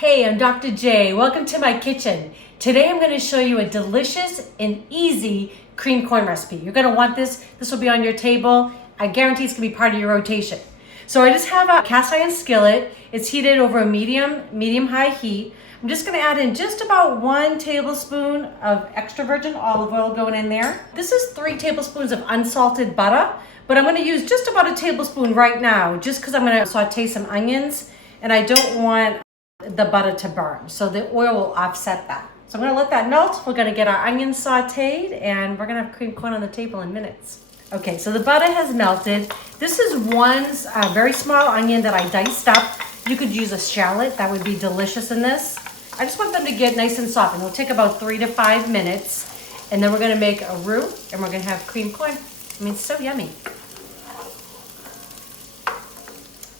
Hey, I'm Dr. J. Welcome to my kitchen. Today I'm going to show you a delicious and easy cream corn recipe. You're going to want this. This will be on your table. I guarantee it's going to be part of your rotation. So I just have a cast iron skillet. It's heated over a medium-high heat. I'm just going to add in just about 1 tablespoon of extra virgin olive oil going in there. This is 3 tablespoons of unsalted butter, but I'm going to use just about a tablespoon right now just because I'm going to saute some onions and I don't want the butter to burn. So the oil will offset that. So I'm going to let that melt. We're going to get our onions sauteed and we're going to have cream corn on the table in minutes. Okay, so the butter has melted. This is one very small onion that I diced up. You could use a shallot. That would be delicious in this. I just want them to get nice and soft, and it'll take about 3 to 5 minutes. And then we're going to make a roux, and we're going to have cream corn. I mean, it's so yummy.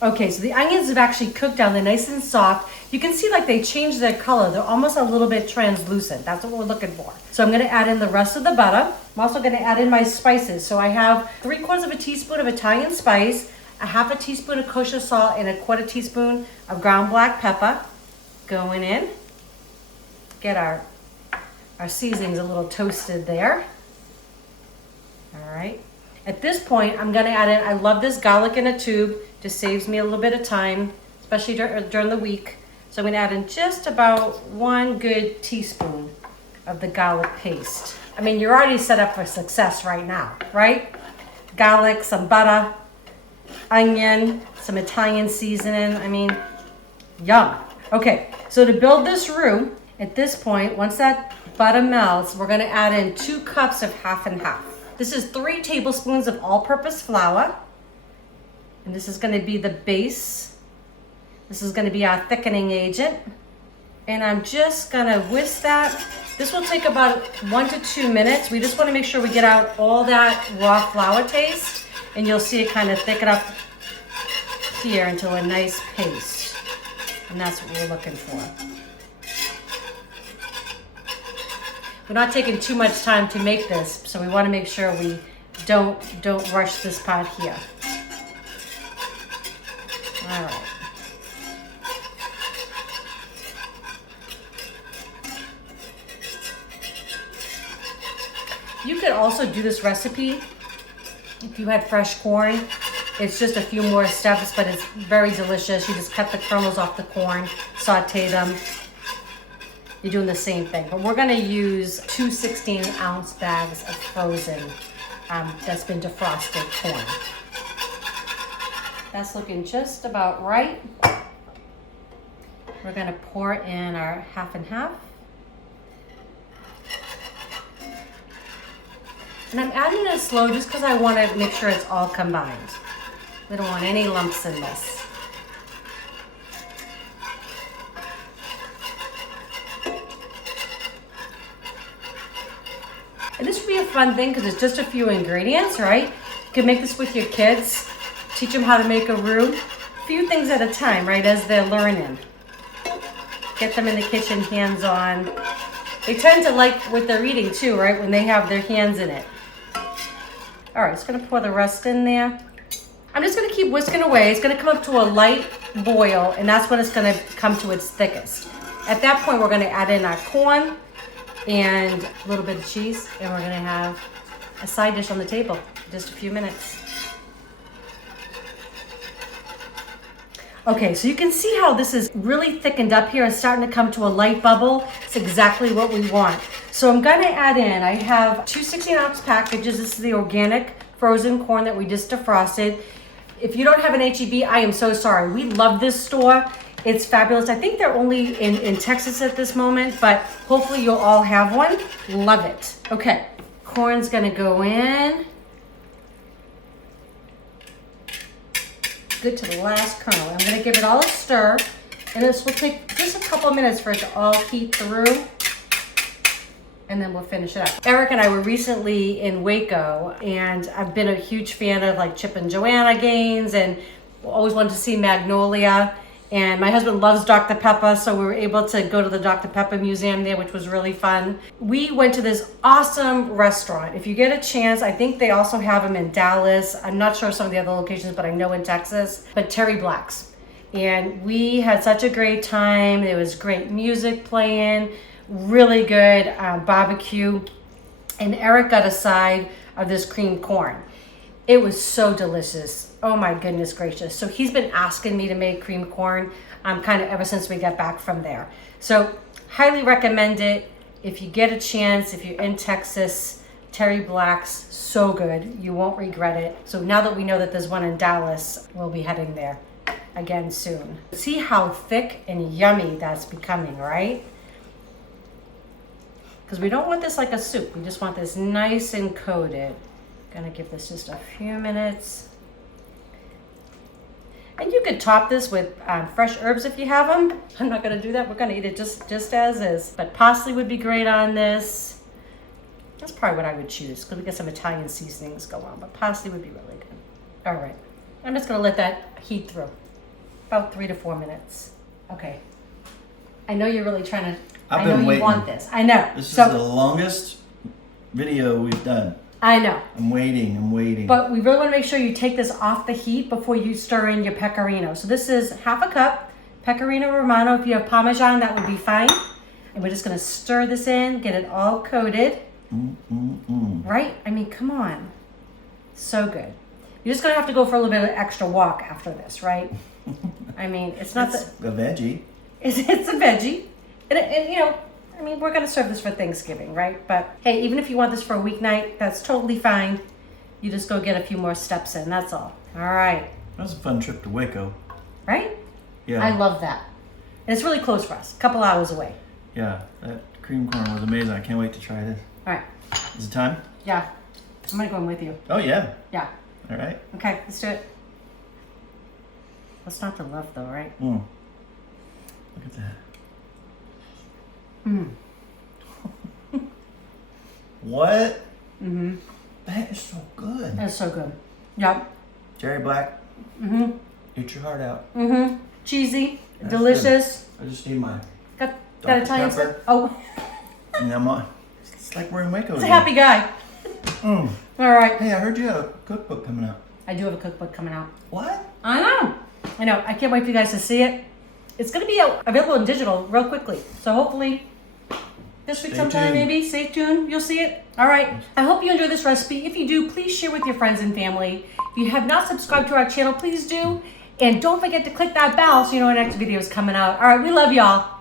Okay, so the onions have actually cooked down. They're nice and soft. You can see like they changed their color. They're almost a little bit translucent. That's what we're looking for. So I'm going to add in the rest of the butter. I'm also going to add in my spices. So I have 3/4 of a teaspoon of Italian spice, a 1/2 teaspoon of kosher salt, and a 1/4 teaspoon of ground black pepper going in. Get our seasonings a little toasted there. All right. At this point, I'm going to add in, I love this garlic in a tube. Just saves me a little bit of time, especially during the week. So I'm going to add in just about 1 good teaspoon of the garlic paste. I mean, you're already set up for success right now, right? Garlic, some butter, onion, some Italian seasoning. I mean, yum. Okay, so to build this roux, at this point, once that butter melts, we're going to add in 2 cups of 50/50. This is 3 tablespoons of all-purpose flour. And this is going to be the base. This is going to be our thickening agent. And I'm just going to whisk that. This will take about 1 to 2 minutes. We just want to make sure we get out all that raw flour taste. And you'll see it kind of thicken up here into a nice paste. And that's what we're looking for. We're not taking too much time to make this, so we want to make sure we don't rush this part here. All right. You could also do this recipe if you had fresh corn. It's just a few more steps, but it's very delicious. You just cut the kernels off the corn, saute them. You're doing the same thing, but we're gonna use 2 16-ounce bags of frozen that's been defrosted corn. That's looking just about right. We're gonna pour in our 50/50. And I'm adding it slow just because I want to make sure it's all combined. We don't want any lumps in this. And this would be a fun thing because it's just a few ingredients, right? You can make this with your kids. Teach them how to make a roux. A few things at a time, right, as they're learning. Get them in the kitchen hands-on. They tend to like what they're eating too, right, when they have their hands in it. All right, just gonna pour the rest in there. I'm just gonna keep whisking away. It's gonna come up to a light boil, and that's when it's gonna come to its thickest. At that point, we're gonna add in our corn and a little bit of cheese, and we're gonna have a side dish on the table in just a few minutes. Okay, so you can see how this is really thickened up here and starting to come to a light bubble. It's exactly what we want. So I'm gonna add in, I have 2 16-ounce packages. This is the organic frozen corn that we just defrosted. If you don't have an H-E-B, I am so sorry. We love this store. It's fabulous. I think they're only in Texas at this moment, but hopefully you'll all have one. Love it. Okay, corn's gonna go in. Good to the last kernel. I'm gonna give it all a stir, and this will take just a couple of minutes for it to all heat through, and then we'll finish it up. Eric and I were recently in Waco, and I've been a huge fan of like Chip and Joanna games, and always wanted to see Magnolia. And my husband loves Dr. Pepper, so we were able to go to the Dr. Pepper Museum there, which was really fun. We went to this awesome restaurant. If you get a chance, I think they also have them in Dallas. I'm not sure some of the other locations, but I know in Texas. But Terry Black's. And we had such a great time. There was great music playing, really good barbecue. And Eric got a side of this creamed corn. It was so delicious. Oh my goodness gracious. So he's been asking me to make creamed corn kind of ever since we got back from there. So highly recommend it. If you get a chance, if you're in Texas, Terry Black's, so good. You won't regret it. So now that we know that there's one in Dallas, we'll be heading there again soon. See how thick and yummy that's becoming, right? Because we don't want this like a soup. We just want this nice and coated. Gonna give this just a few minutes. And you could top this with fresh herbs if you have them. I'm not gonna do that. We're gonna eat it just as is. But parsley would be great on this. That's probably what I would choose because we get some Italian seasonings go on. But parsley would be really good. All right, I'm just gonna let that heat through. About 3 to 4 minutes. Okay. I know you're really trying to. I've been waiting. You want this. I know. This is the longest video we've done. I know. I'm waiting. But we really want to make sure you take this off the heat before you stir in your pecorino. So this is half a cup pecorino Romano. If you have Parmesan, that would be fine. And we're just going to stir this in, get it all coated. Right? I mean, come on. So good. You're just going to have to go for a little bit of extra walk after this, right? I mean, it's not a veggie. It's a veggie. And you know, I mean, we're going to serve this for Thanksgiving, right? But hey, even if you want this for a weeknight, that's totally fine. You just go get a few more steps in, that's all. All right. That was a fun trip to Waco. Right? Yeah. I love that. And it's really close for us, a couple hours away. Yeah, that cream corn was amazing. I can't wait to try this. All right. Is it time? Yeah. I'm going to go in with you. Oh, yeah. Yeah. All right. Okay, let's do it. What's not to love, though, right? Look at that. What? That is so good. That's so good. Yep. Cherry Black. Eat your heart out. Cheesy. That's delicious. Good. I just need my Got Dr. Italian Pepper. stuff? Oh. And I'm on. It's like we're in Waco. He's a happy guy. All right. Hey, I heard you had a cookbook coming out. I do have a cookbook coming out. What? I know. I can't wait for you guys to see it. It's going to be available in digital real quickly. So hopefully this week sometime, maybe. Stay tuned. You'll see it. All right. I hope you enjoy this recipe. If you do, please share with your friends and family. If you have not subscribed to our channel, please do. And don't forget to click that bell so you know our next video is coming out. All right. We love y'all.